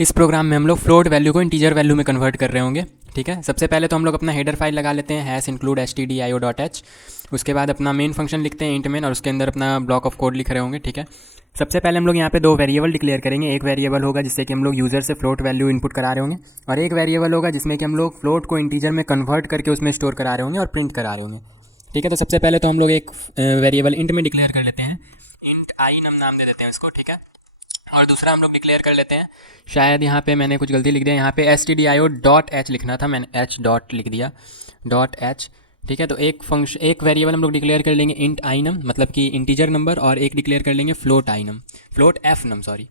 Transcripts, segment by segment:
इस प्रोग्राम में हम लोग फ्लोट वैल्यू को इंटीजर वैल्यू में कन्वर्ट कर रहे होंगे। ठीक है, सबसे पहले तो हम लोग अपना हेडर फाइल लगा लेते हैं हैश इंक्लूड stdio.h। उसके बाद अपना मेन फंक्शन लिखते हैं इंट मेन, और उसके अंदर अपना ब्लॉक ऑफ कोड लिख रहे होंगे। ठीक है, सबसे पहले हम लोग यहाँ पे दो वेरिएबल डिक्लेयर करेंगे। एक वेरिएबल होगा जिससे कि हम लोग यूज़र से फ्लोट वैल्यू इनपुट करा रहे होंगे, और एक वेरिएबल होगा जिसमें कि हम लोग फ्लोट को इंटीजर में कन्वर्ट करके उसमें स्टोर करा रहे होंगे और प्रिंट करा रहे होंगे। ठीक है, तो सबसे पहले तो हम लोग एक वेरिएबल इंट में डिक्लेयर कर लेते हैं, इंट आई नाम दे देते हैं इसको। ठीक है, और दूसरा हम लोग डिक्लेयर कर लेते हैं, शायद यहाँ पे मैंने कुछ गलती लिख दिया, यहाँ पे stdio.h लिखना था, मैंने h डॉट लिख दिया, डॉट h। ठीक है, तो एक वेरिएबल हम लोग डिक्लेयर कर लेंगे इंट आई नम, मतलब कि इंटीजर नंबर, और एक डिक्लेयर कर लेंगे फ्लोट आई नम, फ्लोट एफ नम सॉरी।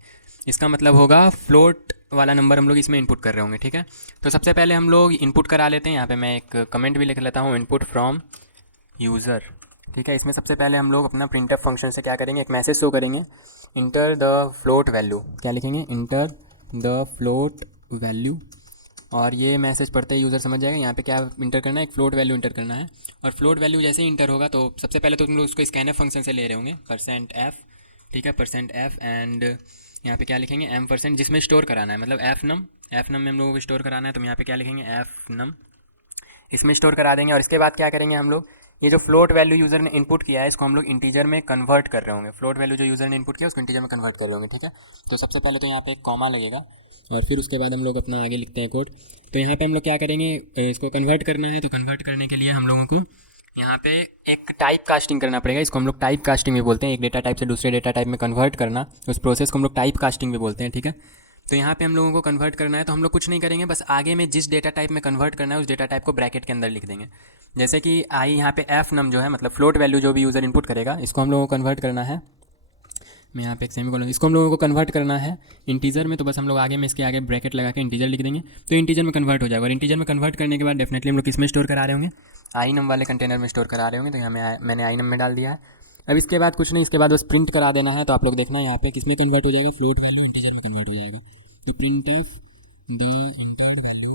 इसका मतलब होगा फ्लोट वाला नंबर हम लोग इसमें इनपुट कर रहे होंगे। ठीक है, तो सबसे पहले हम लोग इनपुट करा लेते हैं। यहाँ पे मैं एक कमेंट भी लिख लेता हूँ, इनपुट फ्रॉम यूज़र। ठीक है, इसमें सबसे पहले हम लोग अपना प्रिंटफ फंक्शन से क्या करेंगे, एक मैसेज शो करेंगे, इंटर द फ्लोट वैल्यू। क्या लिखेंगे, इंटर द फ्लोट वैल्यू, और ये मैसेज पढ़ते ही यूज़र समझ जाएगा यहाँ पे क्या इंटर करना है, एक फ्लोट वैल्यू इंटर करना है। और फ्लोट वैल्यू जैसे ही इंटर होगा तो सबसे पहले तो तुम लोग उसको स्कैनफ फंक्शन से ले रहे होंगे, %f। ठीक है, %f, एंड यहाँ पे क्या लिखेंगे, m%, जिसमें स्टोर कराना है, मतलब एफ नम में हम लोगों को स्टोर कराना है, तो यहाँ पे क्या लिखेंगे, एफ नम, इसमें स्टोर करा देंगे। और इसके बाद क्या करेंगे हम लोग, ये जो फ्लोट वैल्यू यूज़र ने इनपुट किया है इसको हम लोग इंटीजर में कन्वर्ट कर रहे होंगे। फ्लोट वैल्यू जो यूज़र ने इनपुट किया उसको इंटीजर में कन्वर्ट कर रहे होंगे। ठीक है, तो सबसे पहले तो यहाँ पे एक कॉमा लगेगा, और फिर उसके बाद हम लोग अपना आगे लिखते हैं कोड। तो यहाँ पे हम लोग क्या करेंगे, इसको कन्वर्ट करना है, तो कन्वर्ट करने के लिए हम लोगों को यहाँ पे एक टाइप कास्टिंग करना पड़ेगा। इसको हम लोग टाइप कास्टिंग भी बोलते हैं, एक डेटा टाइप से दूसरे डेटा टाइप में कन्वर्ट करना, उस प्रोसेस को हम लोग टाइप कास्टिंग भी बोलते हैं। ठीक है, तो यहाँ पे हम लोगों को कन्वर्ट करना है, तो हम लोग कुछ नहीं करेंगे, बस आगे में जिस डेटा टाइप में कन्वर्ट करना है उस डेटा टाइप को ब्रैकेट के अंदर लिख देंगे। जैसे कि आई यहाँ पे एफ नम जो है, मतलब फ्लोट वैल्यू जो भी यूज़र इनपुट करेगा, इसको हम लोगों को कन्वर्ट करना है। मैं यहाँ पे एक सेमीकोलन, इसको हम लोगों को कन्वर्ट करना है इंटीजर में, तो बस हम लोग आगे में इसके आगे ब्रैकेट लगा के इंटीजर लिख देंगे, तो इंटीजर में कन्वर्ट हो जाएगा। और इंटीजर में कन्वर्ट करने के बाद डेफिनेटली हम लोग किस में स्टोर करा रहे होंगे, आई नम वाले कंटेनर में स्टोर करा रहे होंगे। तो यहाँ मैंने आई नम में डाल दिया है। अब इसके बाद कुछ नहीं, इसके बाद बस प्रिंट करा देना है। तो आप लोग देखना यहाँ पे किस में कन्वर्ट हो जाएगा, फ्लोट वैल्यू इंटीजर में कन्वर्ट हो जाएगा। तो print of the inter value,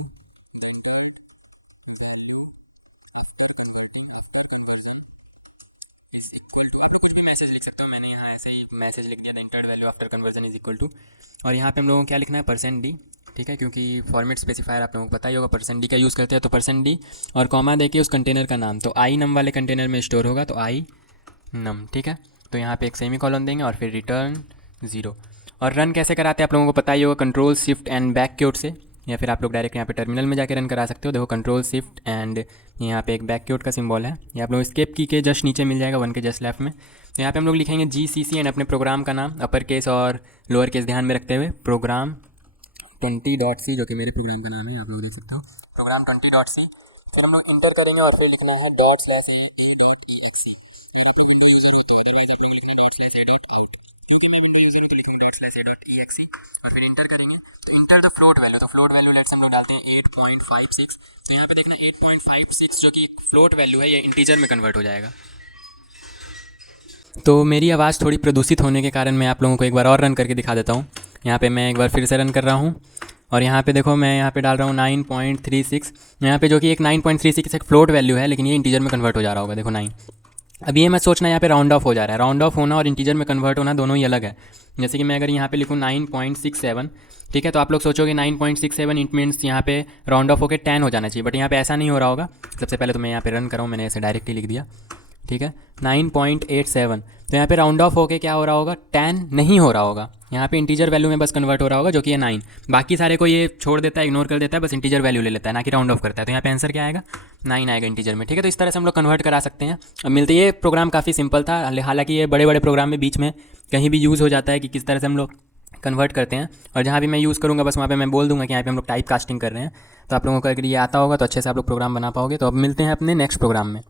कुछ भी मैसेज लिख सकते हो, मैंने यहाँ ऐसे ही मैसेज लिख दिया था, entered value after conversion is equal to. और यहाँ पे हम लोगों को क्या लिखना है, %d। ठीक है, क्योंकि फॉर्मेट स्पेसिफायर आप लोगों को पता ही होगा, %d का यूज़ करते हैं, तो %d और कॉमा देके उस कंटेनर का नाम, तो आई नम वाले कंटेनर में स्टोर होगा, तो आई नम। ठीक है, तो यहाँ पे एक सेमी कॉलन देंगे और फिर रिटर्न 0। और रन कैसे कराते हैं आप लोगों को पता ही होगा, control shift and back keyword से, या फिर आप लोग डायरेक्ट यहाँ पे टर्मिनल में जाके रन करा सकते हो। देखो कंट्रोल शिफ्ट एंड यहाँ पे एक बैक कीवर्ड का सिंबल है, ये आप लोग स्केप की के जस्ट नीचे मिल जाएगा, 1 के जस्ट लेफ्ट में। तो यहाँ पे हम लोग लिखेंगे GCC एंड अपने प्रोग्राम का नाम अपर केस और लोअर केस ध्यान में रखते हुए, प्रोग्राम 20.c, जो कि मेरे प्रोग्राम का नाम है, आप लोग देख सकते हो, प्रोग्राम 20.c। फिर हम लोग इंटर करेंगे और फिर लिखना है ./a.exe। और आप लोग विंडो यूज़र होते हो, अदरवाइज आप लोग लिखना ./a.out, क्योंकि मैं विंडो यूज़र हूँ तो लिखूँगा ./a.exe, और फिर इंटर करेंगे। तो इंटर द फ्लोट वैल्यू, तो फ्लोट वैल्यू लेट्स हम लोग डालते हैं 8.56। तो यहाँ पे देखना 8.56 जो कि फ्लोट वैल्यू है, ये इंटीजर में कन्वर्ट हो जाएगा। तो मेरी आवाज़ थोड़ी प्रदूषित होने के कारण मैं आप लोगों को एक बार और रन करके दिखा देता हूँ। यहाँ पे मैं एक बार फिर से रन कर रहा हूँ, और यहाँ पे देखो मैं यहाँ पे डाल रहा हूँ 9.36, यहाँ पे जो कि एक 9.36 एक फ्लोट वैल्यू है, लेकिन ये इंटीजर में कन्वर्ट हो जा रहा होगा, देखो 9। अब ये मत सोचना यहाँ पे राउंड ऑफ हो जा रहा है, राउंड ऑफ होना और इंटीजर में कन्वर्ट होना दोनों ही अलग है। जैसे कि मैं अगर यहाँ पे लिखूँ 9.67, ठीक है, तो आप लोग सोचोगे 9.67 इट मीन्स यहाँ पे राउंड ऑफ होकर 10 हो जाना चाहिए, बट यहाँ पे ऐसा नहीं हो रहा होगा। सबसे पहले तो मैं यहाँ पे रन कराऊँ, मैंने ऐसे डायरेक्ट ही लिख दिया। ठीक है, 9.87, तो यहाँ पे राउंड ऑफ होके क्या हो रहा होगा, 10 नहीं हो रहा होगा, यहाँ पे इंटीजर वैल्यू में बस कन्वर्ट हो रहा होगा, जो कि है 9। बाकी सारे को ये छोड़ देता है, इग्नोर कर देता है, बस इंटीजर वैल्यू ले लेता है, ना कि राउंड ऑफ करता है। तो यहाँ पे आंसर क्या आएगा, 9 आएगा इंटीजर में। ठीक है, तो इस तरह से हम लोग कन्वर्ट करा सकते हैं। अब मिलते, ये प्रोग्राम काफ़ी सिंपल था, हालांकि ये बड़े बड़े प्रोग्राम में बीच में कहीं भी यूज़ हो जाता है कि किस तरह से हम लोग कन्वर्ट करते हैं, और जहाँ भी मैं यूज़ करूँगा बस वहाँ पे मैं बोल दूँगा कि यहाँ पे हम लोग टाइप कास्टिंग कर रहे हैं। तो आप लोगों को अगर ये आता होगा तो अच्छे से आप लोग प्रोग्राम बना पाओगे। तो अब मिलते हैं अपने नेक्स्ट प्रोग्राम में।